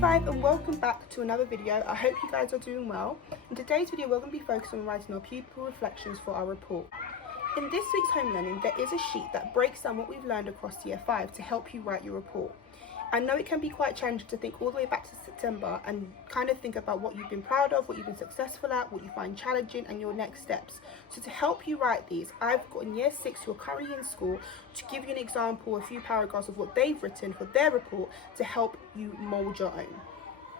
5 and welcome back to another video. I hope you guys are doing well. In today's video we're going to be focused on writing our pupil reflections for our report. In this week's home learning there is a sheet that breaks down what we've learned across year 5 to help you write your report. I know it can be quite challenging to think all the way back to September and kind of think about what you've been proud of, what you've been successful at, what you find challenging and your next steps. So to help you write these, I've got in year 6 who are currently in school to give you an example, a few paragraphs of what they've written for their report to help you mould your own.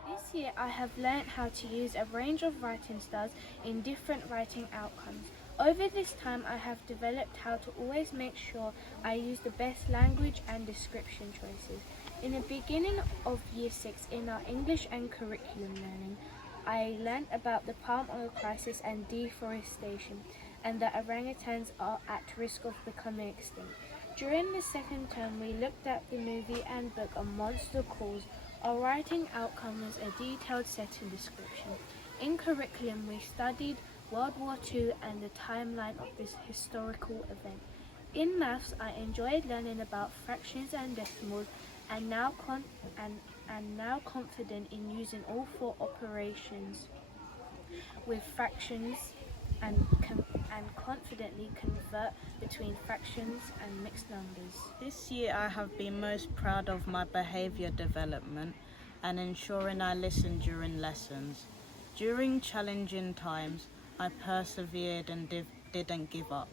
This year I have learnt how to use a range of writing styles in different writing outcomes. Over this time I have developed how to always make sure I use the best language and description choices. In the beginning of year 6 in our English and curriculum learning, I learnt about the palm oil crisis and deforestation and that orangutans are at risk of becoming extinct. During the second term we looked at the movie and book A Monster Calls. Our writing outcome was a detailed setting description. In curriculum we studied World War II and the timeline of this historical event. In maths I enjoyed learning about fractions and decimals and now confident in using all 4 operations with fractions and confidently convert between fractions and mixed numbers. This year I have been most proud of my behaviour development and ensuring I listened during lessons. During challenging times, I persevered and didn't give up.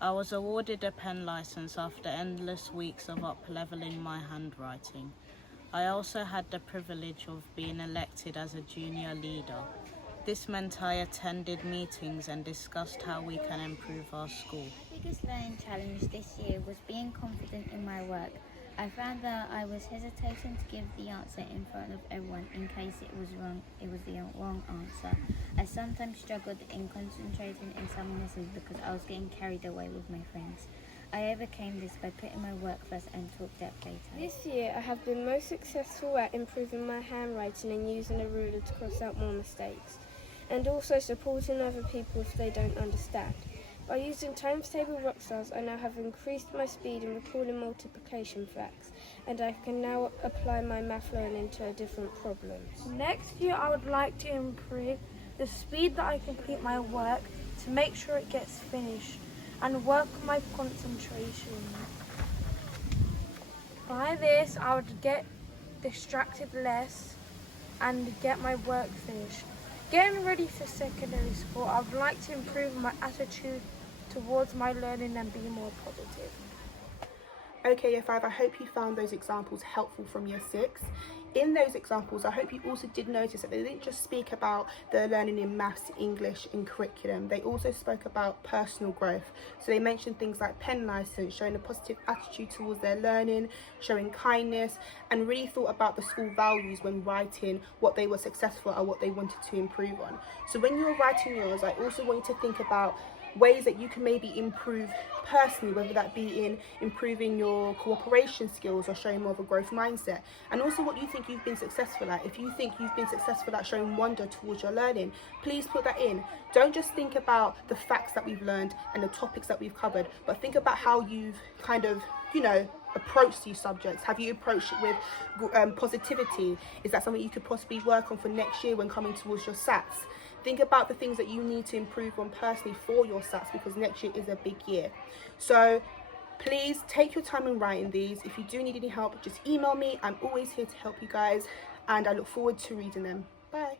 I was awarded a pen licence after endless weeks of up-levelling my handwriting. I also had the privilege of being elected as a junior leader. This meant I attended meetings and discussed how we can improve our school. My biggest learning challenge this year was being confident in my work. I found that I was hesitating to give the answer in front of everyone in case it was the wrong answer. I sometimes struggled in concentrating in some lessons because I was getting carried away with my friends. I overcame this by putting my work first and talked depth later. This year I have been most successful at improving my handwriting and using a ruler to cross out more mistakes, and also supporting other people if they don't understand. By using times table rock stars, I now have increased my speed in recalling multiplication facts, and I can now apply my math learning to different problems. Next year I would like to improve the speed that I complete my work to make sure it gets finished and work on my concentration. By this I would get distracted less and get my work finished. Getting ready for secondary school, I would like to improve my attitude towards my learning and be more positive. Okay, year 5, I hope you found those examples helpful from year 6. In those examples, I hope you also did notice that they didn't just speak about the learning in maths, English and curriculum. They also spoke about personal growth. So they mentioned things like pen license, showing a positive attitude towards their learning, showing kindness, and really thought about the school values when writing what they were successful at or what they wanted to improve on. So when you're writing yours, I also want you to think about ways that you can maybe improve personally, whether that be in improving your cooperation skills or showing more of a growth mindset, and also what you think you've been successful at. If you think you've been successful at showing wonder towards your learning, please put that in. Don't just think about the facts that we've learned and the topics that we've covered, but think about how you've kind of, approach these subjects. Have you approached it with positivity? Is that something you could possibly work on for next year when coming towards your SATs? Think about the things that you need to improve on personally for your SATs, because next year is a big year. So please take your time in writing these. If you do need any help, just email me. I'm always here to help you guys, and I look forward to reading them. Bye.